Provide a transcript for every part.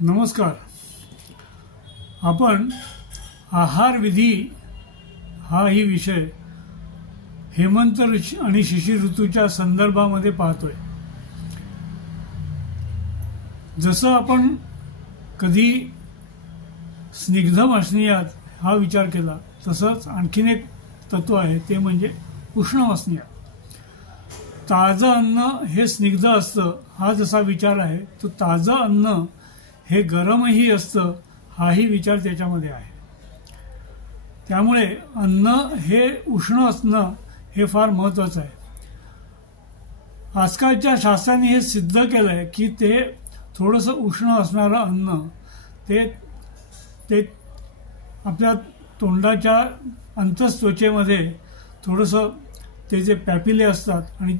नमस्कार. आपण आहार विधी हाही विषय हेमंत आणि शिशिर ऋतूच्या संदर्भामध्ये पाहतोय. जसं आपण कधी स्निग्ध वासनीयात हा विचार केला तसंच आणखीन एक तत्व आहे, ते म्हणजे उष्ण वासनीयात. ताजं अन्न हे स्निग्ध असतं हा जसा विचार आहे, तो ताजं अन्न हे गरमही असतं हाही विचार त्याच्यामध्ये आहे. त्यामुळे अन्न हे उष्ण असणं हे फार महत्त्वाचं आहे. आजकालच्या शास्त्रांनी हे सिद्ध केलं आहे की ते थोडंसं उष्ण असणारं अन्न ते आपल्या तोंडाच्या अंतस्त्वचेमध्ये थोडंसं ते जे पॅपिले असतात आणि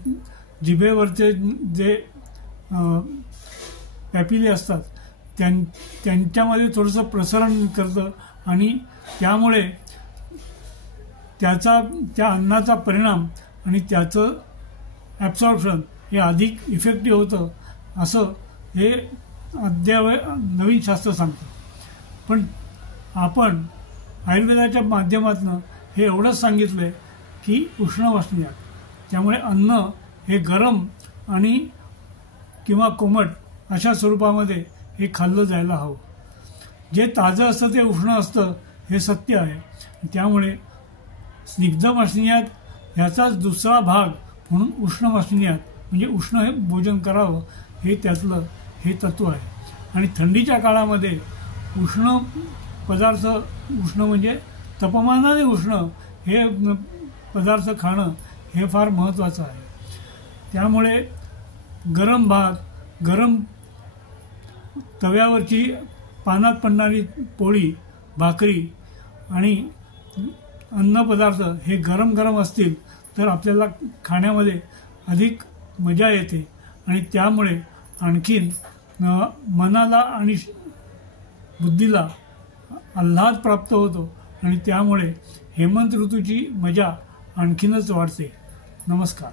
जिभेवरचे जे पॅपिले असतात त्यांच्यामध्ये थोडंसं प्रसरण करतं आणि त्यामुळे त्या अन्नाचा परिणाम आणि त्याचं ॲब्सॉर्प्शन हे अधिक इफेक्टिव्ह होतं, असं हे नवीन शास्त्र सांगतं. पण आपण आयुर्वेदाच्या माध्यमातून हे एवढंच सांगितलं आहे की उष्ण वासनीयात. त्यामुळे अन्न हे गरम आणि किंवा कोमट अशा स्वरूपामध्ये हे खाल्लं जायला हवं. जे ताजं असतं ते उष्ण असतं हे सत्य आहे. त्यामुळे स्निग्ध वासनीयात ह्याचाच दुसरा भाग म्हणून उष्ण वासनीयात म्हणजे उष्ण हे भोजन करावं हे त्यातलं हे तत्व आहे. आणि थंडीच्या काळामध्ये उष्ण पदार्थ, उष्ण म्हणजे तापमानाने उष्ण हे पदार्थ खाणं हे फार महत्त्वाचं आहे. त्यामुळे गरम भात, गरम तव्यावरची पानात पडणारी पोळी, भाकरी आणि अन्नपदार्थ हे गरम गरम असतील तर आपल्याला खाण्यामध्ये अधिक मजा येते आणि त्यामुळे आणखीन मनाला आणि बुद्धीला आल्हाद प्राप्त होतो आणि त्यामुळे हेमंत ऋतूची मजा आणखीनच वाढते. नमस्कार.